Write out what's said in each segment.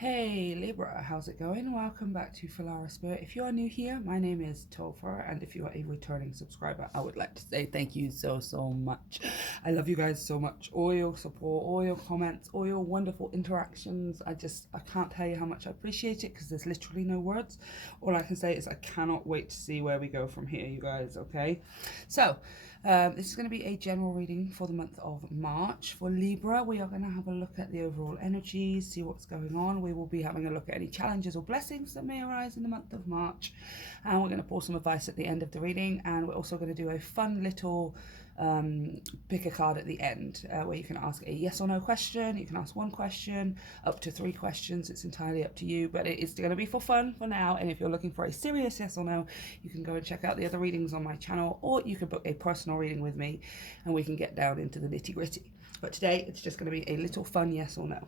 Hey Libra, how's it going? Welcome back to Filara Spirit. If you are new here, my name is Topher, and if you are a returning subscriber, I would like to say thank you so much. I love you guys so much. All your support, all your comments, all your wonderful interactions. I can't tell you how much I appreciate it because there's literally no words. All I can say is I cannot wait to see where we go from here, you guys, okay? So, this is going to be a general reading for the month of March. For Libra, we are going to have a look at the overall energies, see what's going on. We will be having a look at any challenges or blessings that may arise in the month of March. And we're going to pull some advice at the end of the reading. And we're also going to do a fun little pick a card at the end where you can ask a yes or no question. You can ask one question, up to 3 questions. It's entirely up to you, but it is going to be for fun for now. And if you're looking for a serious yes or no, you can go and check out the other readings on my channel, or you can book a personal reading with me and we can get down into the nitty gritty. But today it's just going to be a little fun yes or no.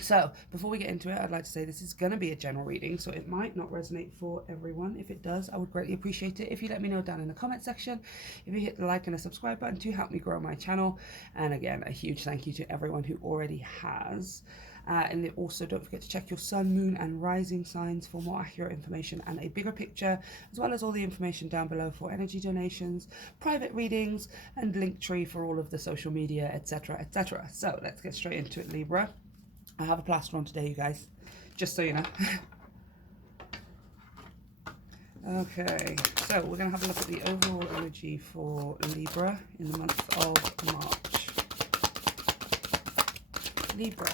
So before we get into it, I'd like to say this is going to be a general reading, so it might not resonate for everyone. If it does, I would greatly appreciate it if you let me know down in the comment section. If you hit the like and the subscribe button to help me grow my channel. And again, a huge thank you to everyone who already has. And also don't forget to check your sun, moon and rising signs for more accurate information and a bigger picture, as well as all the information down below for energy donations, private readings and Linktree for all of the social media, etc, etc. So let's get straight into it, Libra. I have a plaster on today, you guys, just so you know. Okay, so we're going to have a look at the overall energy for Libra in the month of March. Libra.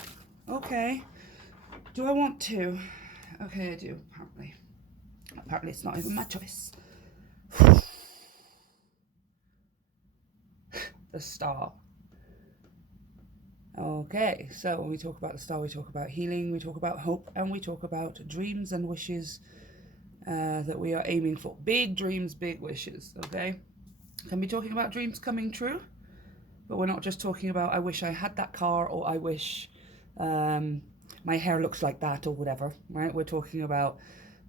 Okay. Do I want to? Okay, I do, apparently. Apparently it's not even my choice. The Star. Okay, so when we talk about the Star, we talk about healing, we talk about hope, and we talk about dreams and wishes that we are aiming for. Big dreams, big wishes, okay? Can be talking about dreams coming true, but we're not just talking about I wish I had that car, or I wish my hair looks like that, or whatever, right? We're talking about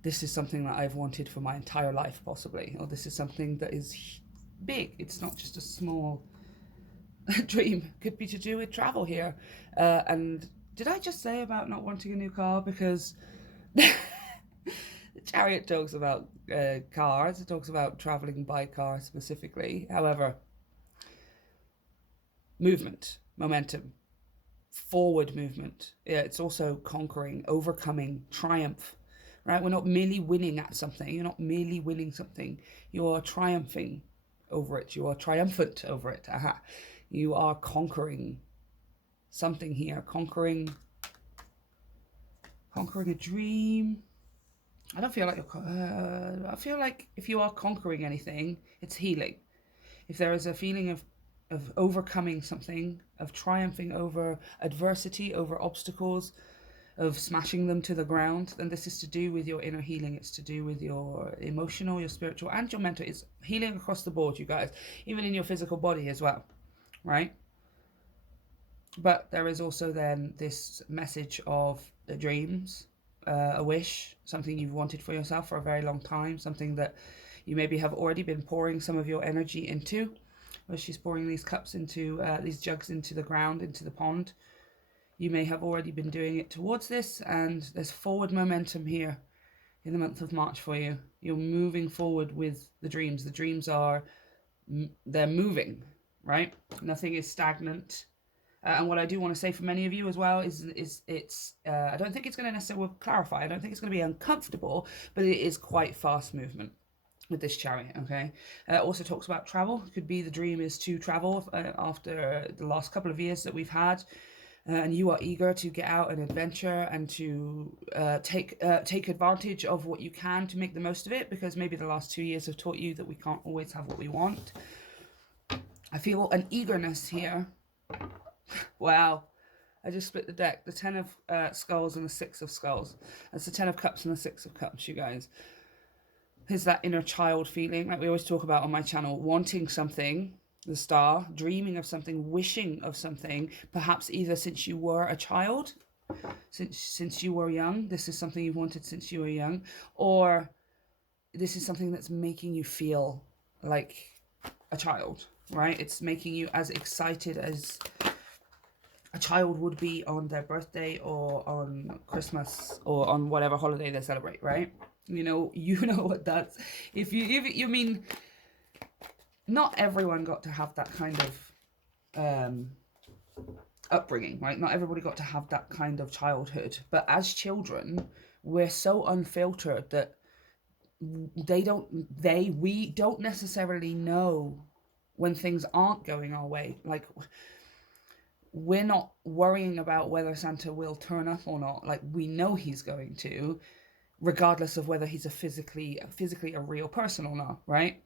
this is something that I've wanted for my entire life, possibly, or this is something that is big. It's not just a small dream. Could be to do with travel here. And did I just say about not wanting a new car? Because the Chariot talks about cars. It talks about traveling by car specifically. However, movement, momentum, forward movement. Yeah, it's also conquering, overcoming, triumph. Right? We're not merely winning at something. You're not merely winning something. You are triumphing over it. You are triumphant over it. Aha. You are conquering something here, conquering a dream. I don't feel like I feel like if you are conquering anything, it's healing. If there is a feeling of overcoming something, of triumphing over adversity, over obstacles, of smashing them to the ground, then this is to do with your inner healing. It's to do with your emotional, your spiritual, and your mental. It's healing across the board, you guys, even in your physical body as well. Right? But there is also then this message of the dreams, a wish, something you've wanted for yourself for a very long time, something that you maybe have already been pouring some of your energy into, where she's pouring these cups into, these jugs into the ground, into the pond. You may have already been doing it towards this, and there's forward momentum here in the month of March for you. You're moving forward with the dreams. The dreams are, they're moving. Right? Nothing is stagnant. And what I do want to say for many of you as well is it's, I don't think it's going to necessarily clarify. I don't think it's going to be uncomfortable, but it is quite fast movement with this Chariot, okay? It also talks about travel. It could be the dream is to travel after the last couple of years that we've had. And you are eager to get out and adventure and to take advantage of what you can to make the most of it, because maybe the last 2 years have taught you that we can't always have what we want. I feel an eagerness here. Wow. I just split the deck. The 10 of skulls and the 6 of skulls. That's the 10 of cups and the 6 of cups, you guys. Is that inner child feeling, like we always talk about on my channel, wanting something, the Star, dreaming of something, wishing of something, perhaps either since you were a child, since you were young, this is something you've wanted since you were young, or this is something that's making you feel like a child. Right? It's making you as excited a child would be on their birthday or on Christmas or on whatever holiday they celebrate, right? You know what that's. If you mean, not everyone got to have that kind of upbringing, right? Not everybody got to have that kind of childhood. But as children, we're so unfiltered that we don't necessarily know when things aren't going our way. Like, we're not worrying about whether Santa will turn up or not. Like, we know he's going to, regardless of whether he's a physically a real person or not, right?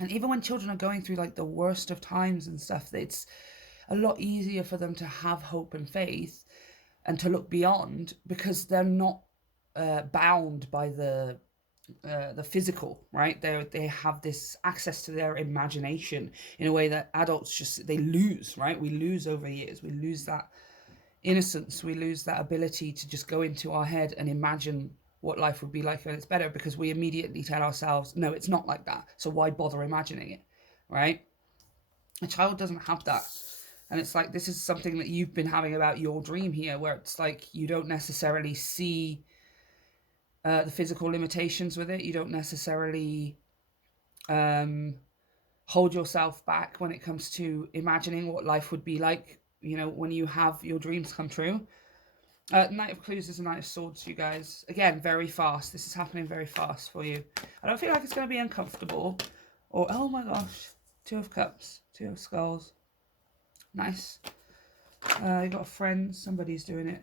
And even when children are going through like the worst of times and stuff, it's a lot easier for them to have hope and faith and to look beyond, because they're not bound by the physical, right? They have this access to their imagination in a way that adults just, they lose, right? We lose over years. We lose that innocence. We lose that ability to just go into our head and imagine what life would be like when it's better, because we immediately tell ourselves, no, it's not like that, so why bother imagining it, right? A child doesn't have that. And it's like, this is something that you've been having about your dream here, where it's like you don't necessarily see the physical limitations with it. You don't necessarily hold yourself back when it comes to imagining what life would be like, you know, when you have your dreams come true. Knight of Clues is a Knight of Swords, you guys. Again, very fast. This is happening very fast for you. I don't feel like it's going to be uncomfortable. Or, oh my gosh, Two of Cups, Two of Skulls. Nice. You got a friend. Somebody's doing it.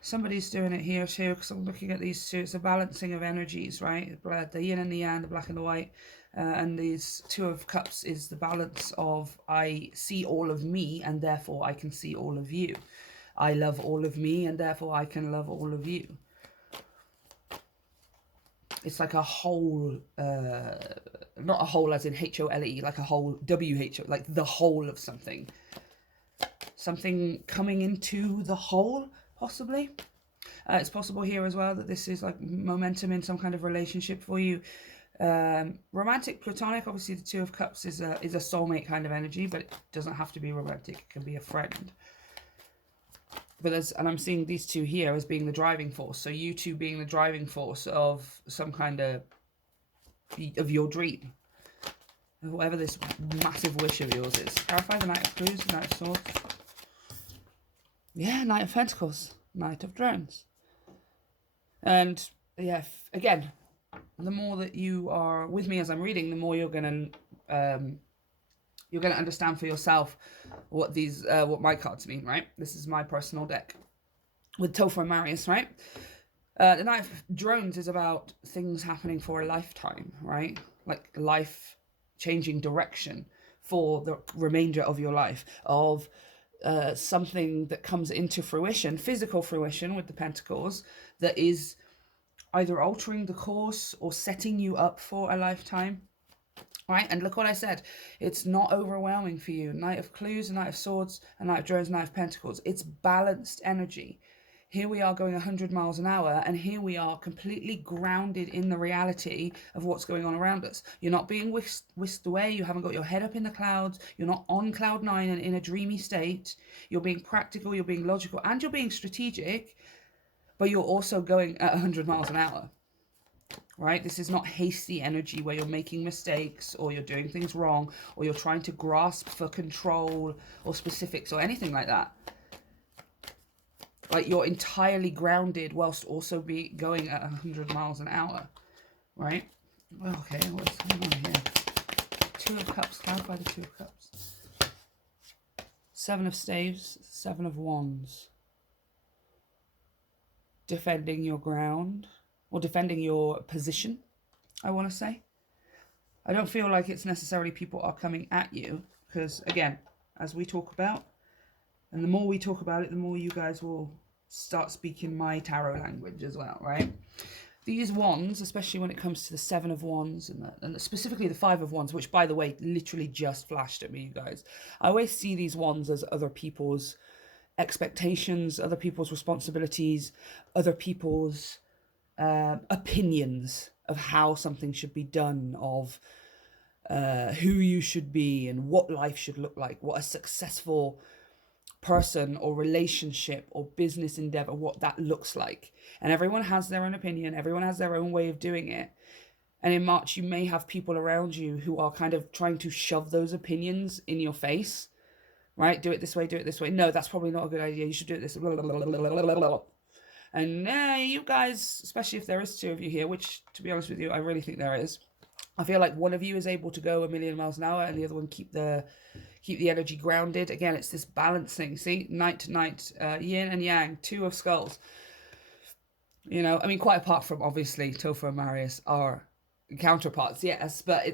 Somebody's doing it here too, because I'm looking at these two. It's a balancing of energies, right? The yin and the yang, the black and the white. And these Two of Cups is the balance of, I see all of me and therefore I can see all of you. I love all of me and therefore I can love all of you. It's like a whole, not a whole as in H-O-L-E, like a whole W-H-O, like the whole of something. Something coming into the whole, possibly. It's possible here as well that this is like momentum in some kind of relationship for you. Romantic, platonic, obviously the Two of Cups is a soulmate kind of energy, but it doesn't have to be romantic. It can be a friend. But and I'm seeing these two here as being the driving force. So you two being the driving force of some kind of your dream, whatever this massive wish of yours is. Clarify the Knight of Clues, the Knight of Swords. Yeah, Knight of Pentacles, Knight of Drones. And yeah, again, the more that you are with me as I'm reading, the more you're gonna understand for yourself what these what my cards mean, right? This is my personal deck with Topher and Marius, right? The Knight of Drones is about things happening for a lifetime, right? Like life changing direction for the remainder of your life, of something that comes into fruition, physical fruition with the Pentacles, that is either altering the course or setting you up for a lifetime. Right, and look what I said. It's not overwhelming for you. Knight of Clues, Knight of Swords, and Knight of Drones, Knight of Pentacles. It's balanced energy. Here we are going 100 miles an hour, and here we are completely grounded in the reality of what's going on around us. You're not being whisked away. You haven't got your head up in the clouds. You're not on cloud nine and in a dreamy state. You're being practical, you're being logical, and you're being strategic, but you're also going at 100 miles an hour. Right? This is not hasty energy where you're making mistakes or you're doing things wrong or you're trying to grasp for control or specifics or anything like that. Like, you're entirely grounded whilst also going at 100 miles an hour. Right? Okay, what's going on here? Two of Cups. Clarify the Two of Cups. Seven of Staves. Seven of Wands. Defending your ground. Or defending your position, I want to say. I don't feel like it's necessarily people are coming at you, because, again, as we talk about, and the more we talk about it, the more you guys will start speaking my tarot language as well, right? These wands, especially when it comes to the Seven of Wands and specifically the Five of Wands, which, by the way, literally just flashed at me, you guys. I always see these wands as other people's expectations, other people's responsibilities, other people's opinions of how something should be done, of who you should be and what life should look like, what a successful person or relationship or business endeavor, what that looks like. And everyone has their own opinion, everyone has their own way of doing it. And in March, you may have people around you who are kind of trying to shove those opinions in your face, right? Do it this way, do it this way. No, that's probably not a good idea. You should do it this way. And you guys, especially if there is two of you here, which, to be honest with you, I really think there is. I feel like one of you is able to go a million miles an hour and the other one keep the energy grounded. Again, it's this balancing. See, night to night, yin and yang, two of skulls. You know, I mean, quite apart from obviously Topher and Marius are counterparts, yes, but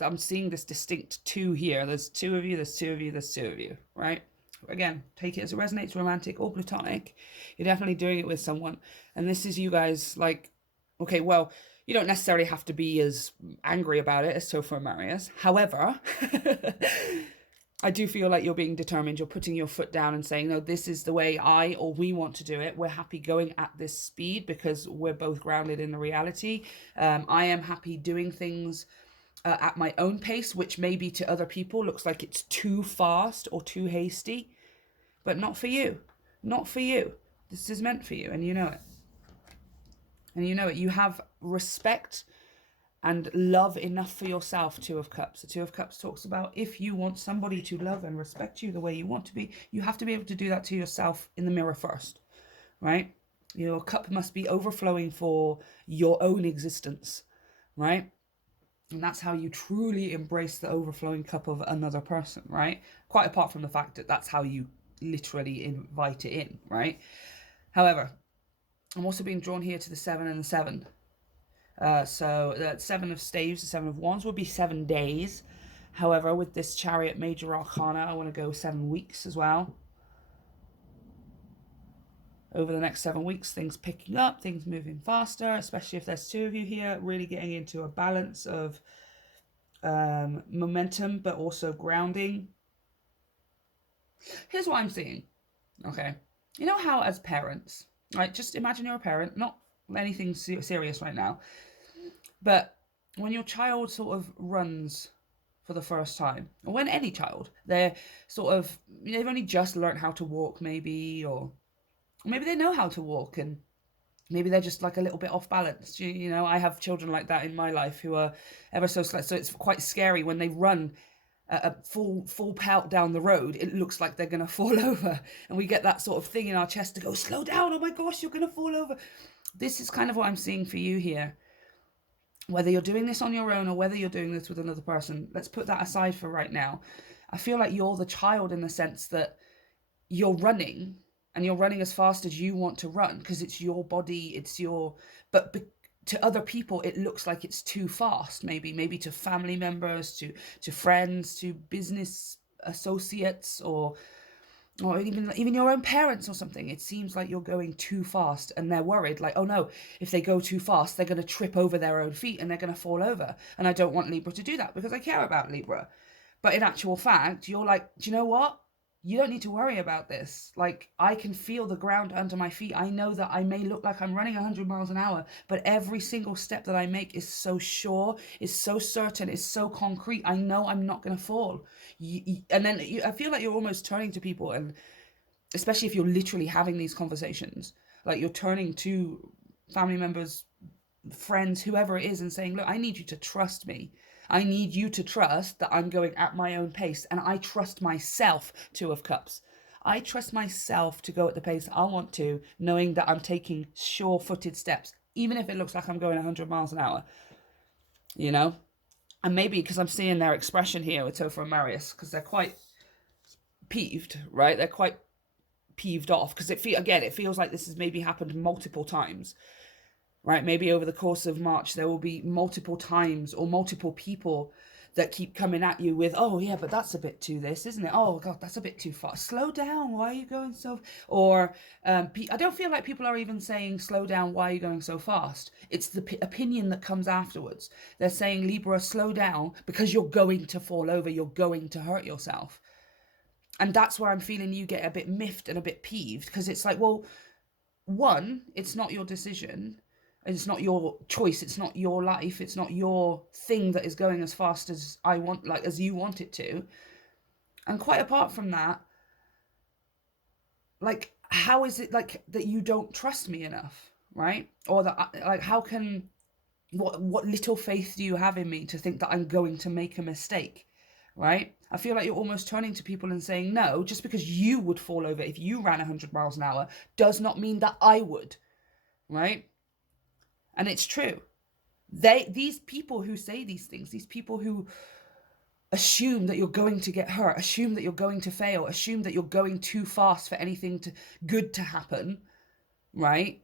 I'm seeing this distinct two here. There's two of you, there's two of you, there's two of you, right? Again, take it as it resonates, romantic or platonic. You're definitely doing it with someone. And this is you guys like, okay, well, you don't necessarily have to be as angry about it as Topher and Marius. However, I do feel like you're being determined. You're putting your foot down and saying, no, this is the way I or we want to do it. We're happy going at this speed because we're both grounded in the reality. I am happy doing things at my own pace, which maybe to other people looks like it's too fast or too hasty, but not for you. Not for you. This is meant for you, and you know it. And you know it. You have respect and love enough for yourself. Two of Cups. The Two of Cups talks about if you want somebody to love and respect you the way you want to be, you have to be able to do that to yourself in the mirror first, right? Your cup must be overflowing for your own existence, right? And that's how you truly embrace the overflowing cup of another person, right? Quite apart from the fact that that's how you literally invite it in, right? However, I'm also being drawn here to the 7 and the 7. So the 7 of staves, the 7 of wands would be 7 days. However, with this Chariot Major Arcana, I want to go 7 weeks as well. Over the next 7 weeks, things picking up, things moving faster, especially if there's two of you here, really getting into a balance of momentum, but also grounding. Here's what I'm seeing, okay? You know how as parents, right, just imagine you're a parent, not anything serious right now, but when your child sort of runs for the first time, or when any child, they're sort of, they've only just learned how to walk maybe, or maybe they know how to walk and maybe they're just like a little bit off balance. You know, I have children like that in my life who are ever so slight. So it's quite scary when they run a full pelt down the road. It looks like they're going to fall over. And we get that sort of thing in our chest to go, slow down. Oh my gosh, you're going to fall over. This is kind of what I'm seeing for you here. Whether you're doing this on your own or whether you're doing this with another person, let's put that aside for right now. I feel like you're the child in the sense that you're running. And you're running as fast as you want to run because it's your body, it's your... But to other people, it looks like it's too fast, maybe to family members, to friends, to business associates, or even your own parents or something. It seems like you're going too fast and they're worried, like, oh no, if they go too fast, they're going to trip over their own feet and they're going to fall over. And I don't want Libra to do that because I care about Libra. But in actual fact, you're like, do you know what? You don't need to worry about this. Like, I can feel the ground under my feet. I know that I may look like I'm running 100 miles an hour, but every single step that I make is so sure, is so certain, is so concrete. I know I'm not going to fall. And then I feel like you're almost turning to people, and especially if you're literally having these conversations, like you're turning to family members, friends, whoever it is, and saying, look, I need you to trust me. I need you to trust that I'm going at my own pace, and I trust myself. Two of Cups. I trust myself to go at the pace I want to, knowing that I'm taking sure-footed steps, even if it looks like I'm going 100 miles an hour, you know? And maybe because I'm seeing their expression here with Topher and Marius, because they're quite peeved, right? They're quite peeved off, because it feels like this has maybe happened multiple times. Right, maybe over the course of March, there will be multiple times or multiple people that keep coming at you with, oh, yeah, but that's a bit too this, isn't it? Oh, God, that's a bit too fast. Slow down. Why are you going so... Or I don't feel like people are even saying, slow down. Why are you going so fast? It's the opinion that comes afterwards. They're saying, Libra, slow down because you're going to fall over. You're going to hurt yourself. And that's where I'm feeling you get a bit miffed and a bit peeved, because it's like, well, one, it's not your decision. It's not your choice. It's not your life. It's not your thing that is going as fast as I want, like as you want it to. And quite apart from that, like, how is it like that you don't trust me enough, right? Or that, like, how can, what little faith do you have in me to think that I'm going to make a mistake, right? I feel like you're almost turning to people and saying, no, just because you would fall over if you ran 100 miles an hour does not mean that I would, right? And it's true. These people who say these things, these people who assume that you're going to get hurt, assume that you're going to fail, assume that you're going too fast for anything good to happen, right?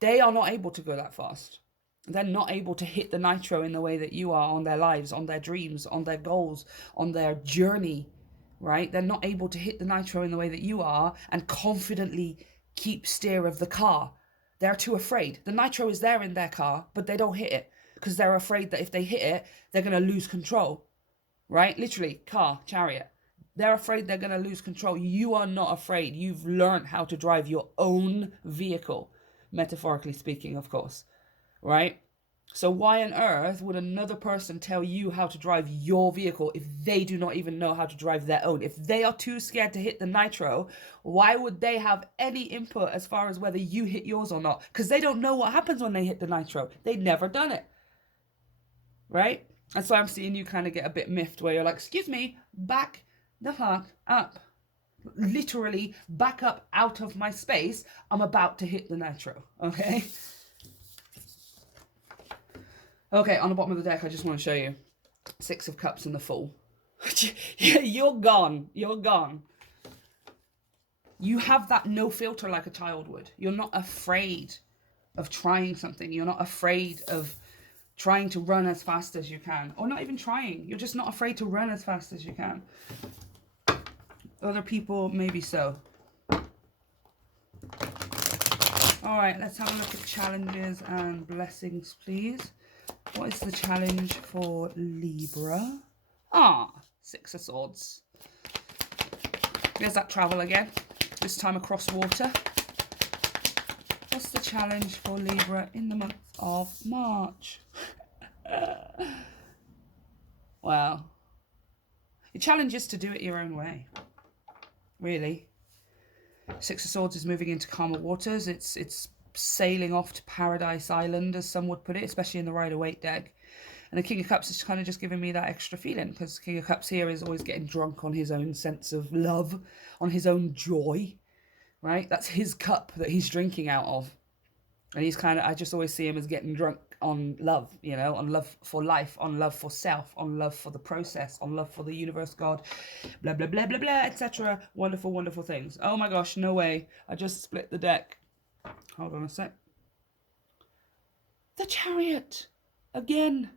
They are not able to go that fast. They're not able to hit the nitro in the way that you are on their lives, on their dreams, on their goals, on their journey, right? They're not able to hit the nitro in the way that you are and confidently keep steer of the car. They're too afraid. The nitro is there in their car, but they don't hit it because they're afraid that if they hit it, they're going to lose control, right? Literally, car, chariot. They're afraid they're going to lose control. You are not afraid. You've learned how to drive your own vehicle, metaphorically speaking, of course, right? So why on earth would another person tell you how to drive your vehicle if they do not even know how to drive their own? If they are too scared to hit the nitro, why would they have any input as far as whether you hit yours or not? Because they don't know what happens when they hit the nitro. They've never done it, right? And so I'm seeing you kind of get a bit miffed where you're like, excuse me, back the fuck up. Literally back up out of my space. I'm about to hit the nitro, okay? Okay, on the bottom of the deck, I just want to show you 6 of Cups in the Fool. You're gone. You're gone. You have that no filter like a child would. You're not afraid of trying something. You're not afraid of trying to run as fast as you can. Or not even trying. You're just not afraid to run as fast as you can. Other people, maybe so. All right, let's have a look at challenges and blessings, please. What is the challenge for Libra? 6 of Swords. There's that travel again, this time across water. What's the challenge for Libra in the month of March? Wow. Your challenge is to do it your own way, really. 6 of Swords is moving into calmer waters. It's sailing off to Paradise Island, as some would put it, especially in the Rider-Waite deck. And the King of Cups is kind of just giving me that extra feeling, because King of Cups here is always getting drunk on his own sense of love, on his own joy, right? That's his cup that he's drinking out of. And he's kind of, I just always see him as getting drunk on love, you know, on love for life, on love for self, on love for the process, on love for the universe, God, blah, blah, blah, blah, blah, etc. Wonderful, wonderful things. Oh my gosh, no way. I just split the deck. Hold on a sec. The Chariot. Again.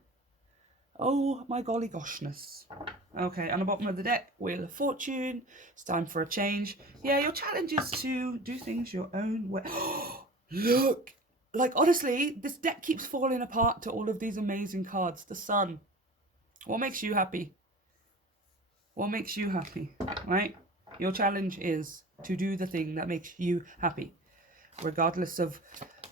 Oh my golly goshness. Okay, on the bottom of the deck, Wheel of Fortune. It's time for a change. Yeah, your challenge is to do things your own way. Look. Like, honestly, this deck keeps falling apart to all of these amazing cards. The Sun. What makes you happy? What makes you happy, right? Your challenge is to do the thing that makes you happy, regardless of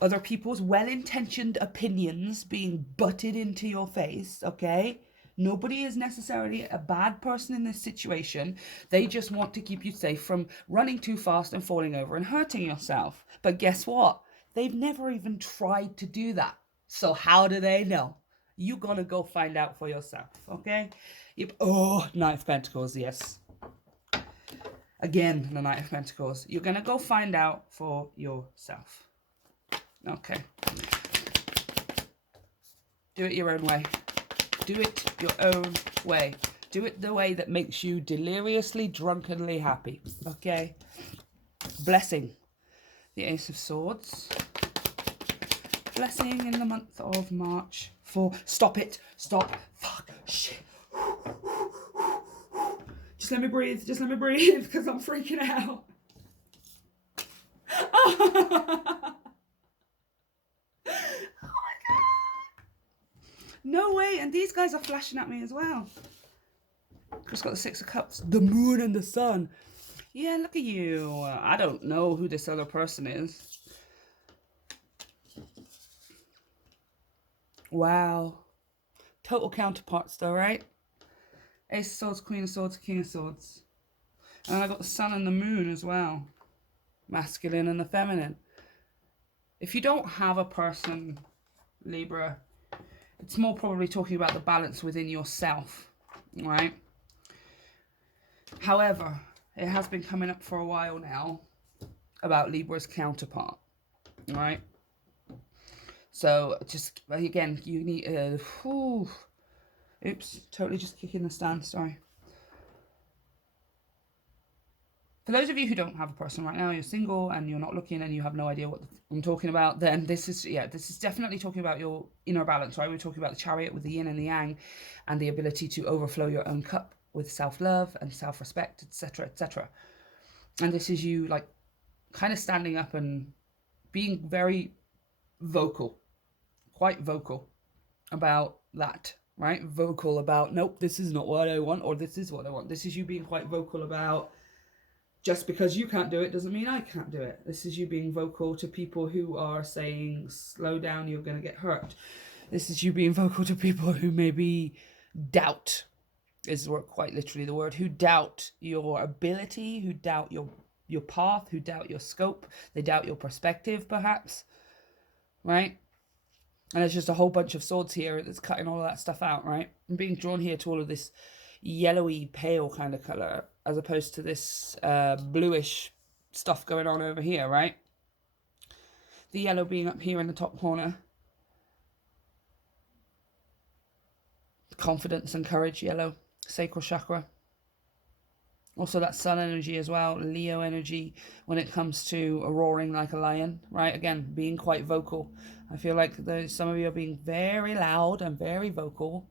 other people's well-intentioned opinions being butted into your face, okay? Nobody is necessarily a bad person in this situation. They just want to keep you safe from running too fast and falling over and hurting yourself. But guess what? They've never even tried to do that. So how do they know? You're gonna go find out for yourself, okay? Yep. Oh, Knight of Pentacles, yes. Again, the Knight of Pentacles. You're gonna go find out for yourself. Okay. Do it your own way. Do it your own way. Do it the way that makes you deliriously, drunkenly happy. Okay? Blessing. The Ace of Swords. Blessing in the month of March for... Stop it. Stop. Fuck. Shit. Just let me breathe. Just let me breathe, because I'm freaking out. No way, and these guys are flashing at me as well. Just got the 6 of Cups, the Moon and the Sun. Yeah, look at you. I don't know who this other person is. Wow. Total counterparts though, right? Ace of Swords, Queen of Swords, King of Swords. And I got the Sun and the Moon as well. Masculine and the feminine. If you don't have a person, Libra, it's more probably talking about the balance within yourself, right? However, it has been coming up for a while now about Libra's counterpart, right? So just, again, you need, oops, totally just kicking the stand, sorry. For those of you who don't have a person right now, you're single and you're not looking and you have no idea what I'm talking about, then this is definitely talking about your inner balance, right? We're talking about the Chariot with the yin and the yang and the ability to overflow your own cup with self-love and self-respect, etc., etc. And this is you, like, kind of standing up and being very vocal, quite vocal about that, right? Vocal about, nope, this is not what I want, or this is what I want. This is you being quite vocal about, just because you can't do it doesn't mean I can't do it. This is you being vocal to people who are saying, slow down, you're going to get hurt. This is you being vocal to people who maybe doubt, is quite literally the word, who doubt your ability, who doubt your path, who doubt your scope. They doubt your perspective, perhaps, right? And there's just a whole bunch of swords here that's cutting all of that stuff out, right? I'm being drawn here to all of this yellowy, pale kind of colour, as opposed to this bluish stuff going on over here, right? The yellow being up here in the top corner. Confidence and courage, yellow. Sacral chakra. Also that sun energy as well, Leo energy when it comes to roaring like a lion, right? Again, being quite vocal. I feel like some of you are being very loud and very vocal.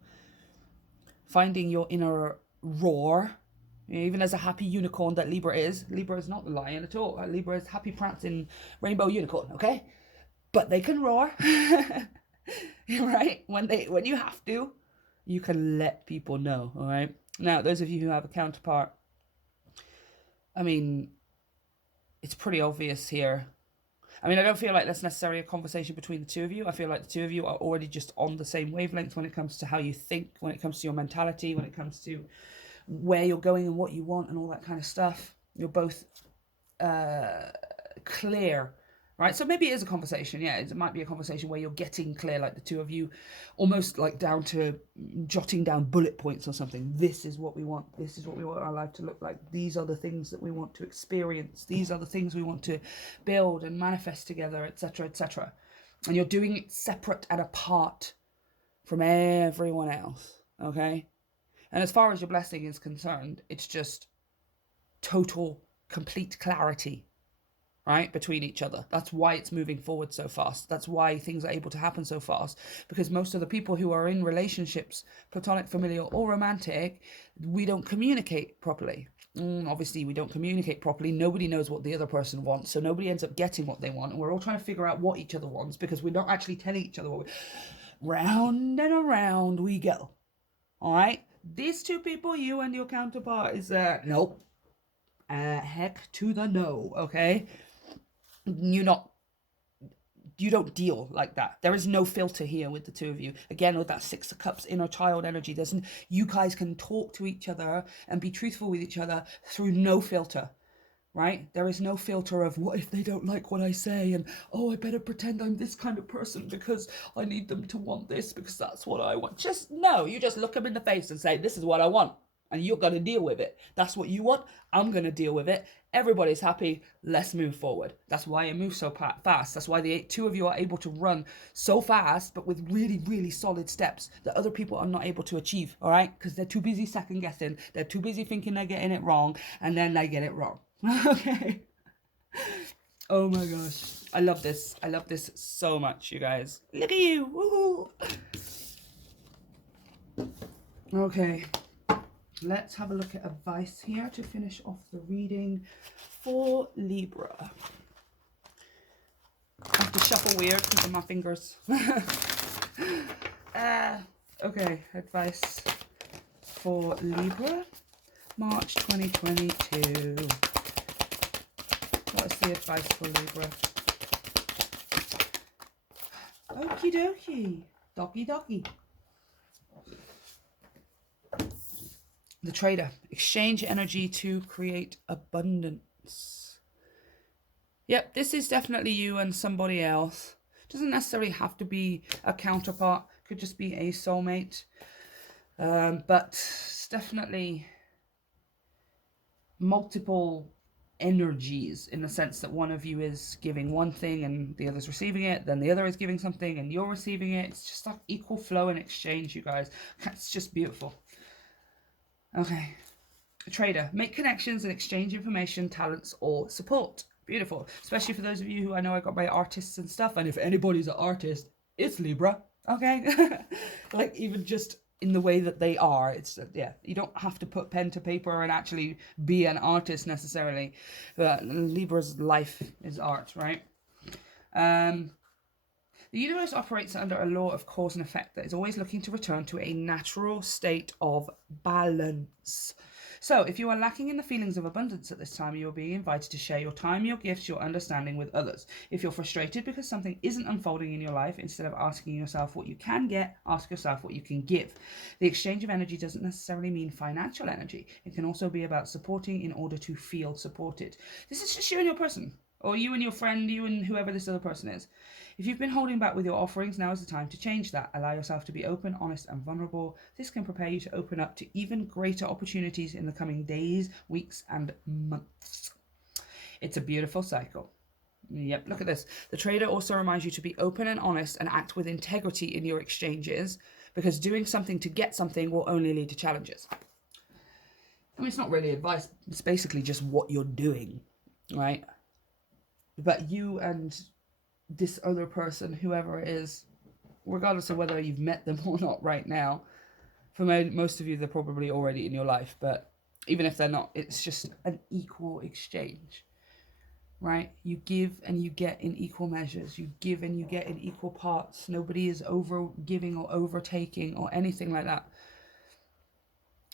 Finding your inner roar. Even as a happy unicorn that Libra is not the lion at all. Libra is happy prancing rainbow unicorn, okay? But they can roar, right? When you have to, you can let people know, all right? Now, those of you who have a counterpart, I mean, it's pretty obvious here. I mean, I don't feel like that's necessarily a conversation between the two of you. I feel like the two of you are already just on the same wavelength when it comes to how you think, when it comes to your mentality, when it comes to where you're going and what you want and all that kind of stuff. You're both clear, right? So maybe it is a conversation. Yeah, it might be a conversation where you're getting clear, like the two of you, almost like down to jotting down bullet points or something. This is what we want. This is what we want our life to look like. These are the things that we want to experience. These are the things we want to build and manifest together, etc., etc. And you're doing it separate and apart from everyone else, okay? And as far as your blessing is concerned, it's just total, complete clarity, right, between each other. That's why it's moving forward so fast. That's why things are able to happen so fast. Because most of the people who are in relationships, platonic, familial, or romantic, we don't communicate properly. Obviously, we don't communicate properly. Nobody knows what the other person wants, so nobody ends up getting what they want. And we're all trying to figure out what each other wants because we're not actually telling each other what round and around we go. All right? These two people, you and your counterpart, is nope. Heck to the no, okay? You don't deal like that. There is no filter here with the two of you. Again, with that Six of Cups inner child energy, you guys can talk to each other and be truthful with each other through no filter. Right? There is no filter of what if they don't like what I say and, oh, I better pretend I'm this kind of person because I need them to want this because that's what I want. You just look them in the face and say, this is what I want. And you're going to deal with it. That's what you want. I'm going to deal with it. Everybody's happy. Let's move forward. That's why it moves so fast. That's why the two of you are able to run so fast, but with really, really solid steps that other people are not able to achieve. All right? Because they're too busy second guessing. They're too busy thinking they're getting it wrong. And then they get it wrong. Okay. Oh my gosh. I love this. I love this so much, you guys. Look at you. Woohoo. Okay. Let's have a look at advice here to finish off the reading for Libra. I have to shuffle weird because of my fingers. Okay, advice for Libra, March 2022. What is the advice for Libra? Okie dokie. Doki doki. The trader. Exchange energy to create abundance. Yep, this is definitely you and somebody else. Doesn't necessarily have to be a counterpart. Could just be a soulmate. But it's definitely multiple energies, in the sense that one of you is giving one thing and the other's receiving it, then the other is giving something and you're receiving it. It's just like equal flow and exchange, you guys. It's just beautiful. Okay. A trader. Make connections and exchange information, talents, or support. Beautiful. Especially for those of you who, I know I got my artists and stuff, and if anybody's an artist, it's Libra. Okay? Like, even just in the way that they are, it's, yeah, you don't have to put pen to paper and actually be an artist necessarily. But Libra's life is art, right? The universe operates under a law of cause and effect that is always looking to return to a natural state of balance. So, if you are lacking in the feelings of abundance at this time, you are being invited to share your time, your gifts, your understanding with others. If you're frustrated because something isn't unfolding in your life, instead of asking yourself what you can get, ask yourself what you can give. The exchange of energy doesn't necessarily mean financial energy. It can also be about supporting in order to feel supported. This is just you and your person, or you and your friend, you and whoever this other person is. If you've been holding back with your offerings, now is the time to change that. Allow yourself to be open, honest, and vulnerable. This can prepare you to open up to even greater opportunities in the coming days, weeks, and months. It's a beautiful cycle. Yep, look at this. The trader also reminds you to be open and honest and act with integrity in your exchanges, because doing something to get something will only lead to challenges. I mean, it's not really advice. It's basically just what you're doing, right? But you and this other person, whoever it is, regardless of whether you've met them or not right now, for most of you, they're probably already in your life, but even if they're not, it's just an equal exchange, right? You give and you get in equal measures. You give and you get in equal parts. Nobody is over giving or overtaking or anything like that,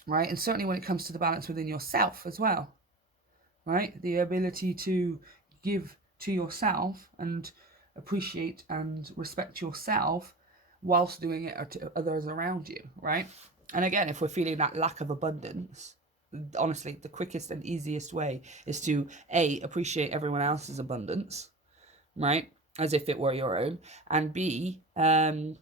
right? And certainly when it comes to the balance within yourself as well, right? The ability to give to yourself and appreciate and respect yourself whilst doing it to others around you, right? And again, if we're feeling that lack of abundance, honestly, the quickest and easiest way is to A, appreciate everyone else's abundance, right, as if it were your own, and B, to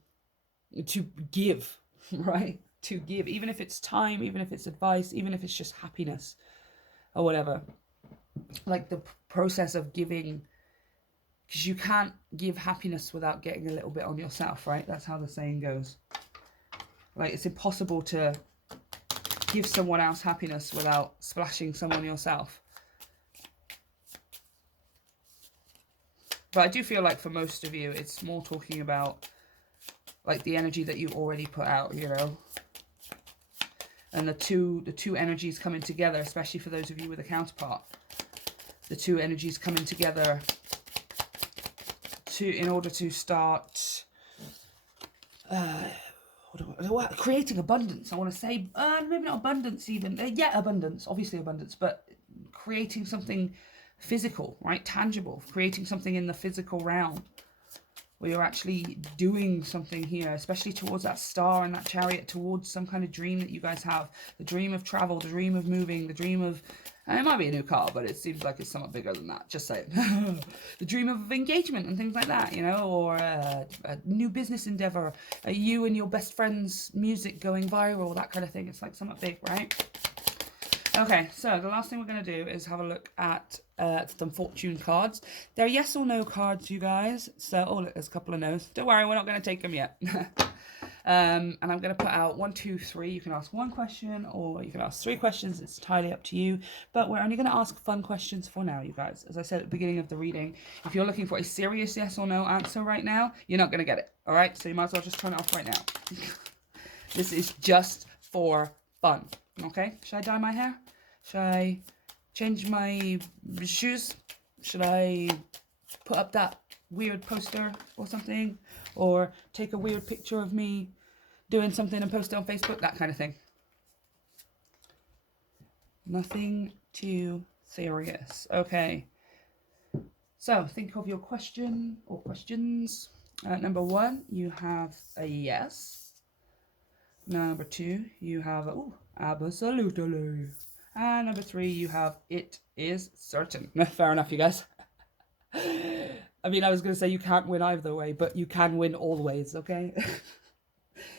give, right, to give, even if it's time, even if it's advice, even if it's just happiness or whatever. Like the process of giving, because you can't give happiness without getting a little bit on yourself, right? That's how the saying goes. Like, it's impossible to give someone else happiness without splashing some on yourself. But I do feel like for most of you, it's more talking about like the energy that you already put out, you know, and the two energies coming together, especially for those of you with a counterpart. The two energies coming together in order to start creating abundance. I want to say maybe not abundance even, yeah, abundance, obviously abundance, but creating something physical, right, tangible, creating something in the physical realm where you're actually doing something here, especially towards that star and that chariot, towards some kind of dream that you guys have, the dream of travel, the dream of moving, the dream of, and it might be a new car, but it seems like it's somewhat bigger than that, just saying. The dream of engagement and things like that, you know, or a new business endeavor, you and your best friend's music going viral, that kind of thing. It's like somewhat big, right? Okay, so the last thing we're going to do is have a look at some fortune cards. They're yes or no cards, you guys. So, oh, look, there's a couple of no's. Don't worry, we're not going to take them yet. And I'm going to put out 1, 2, 3. You can ask one question or you can ask 3 questions. It's entirely up to you. But we're only going to ask fun questions for now, you guys. As I said at the beginning of the reading, if you're looking for a serious yes or no answer right now, you're not going to get it. All right? So you might as well just turn it off right now. This is just for fun. Okay? Should I dye my hair? Should I change my shoes? Should I put up that weird poster or something? Or take a weird picture of me doing something and post it on Facebook? That kind of thing. Nothing too serious. Okay. So think of your question or questions. Number 1, you have a yes. Number 2, you have a absolutely. And number 3, you have it is certain. Fair enough, you guys. I mean, I was going to say you can't win either way, but you can win all ways, okay?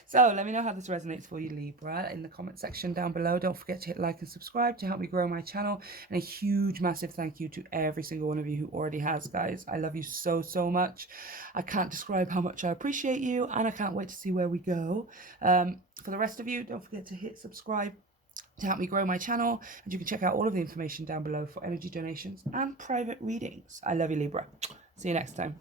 So let me know how this resonates for you, Libra, in the comment section down below. Don't forget to hit like and subscribe to help me grow my channel. And a huge, massive thank you to every single one of you who already has, guys. I love you so, so much. I can't describe how much I appreciate you, and I can't wait to see where we go. For the rest of you, don't forget to hit subscribe to help me grow my channel. And you can check out all of the information down below for energy donations and private readings. I love you, Libra. See you next time.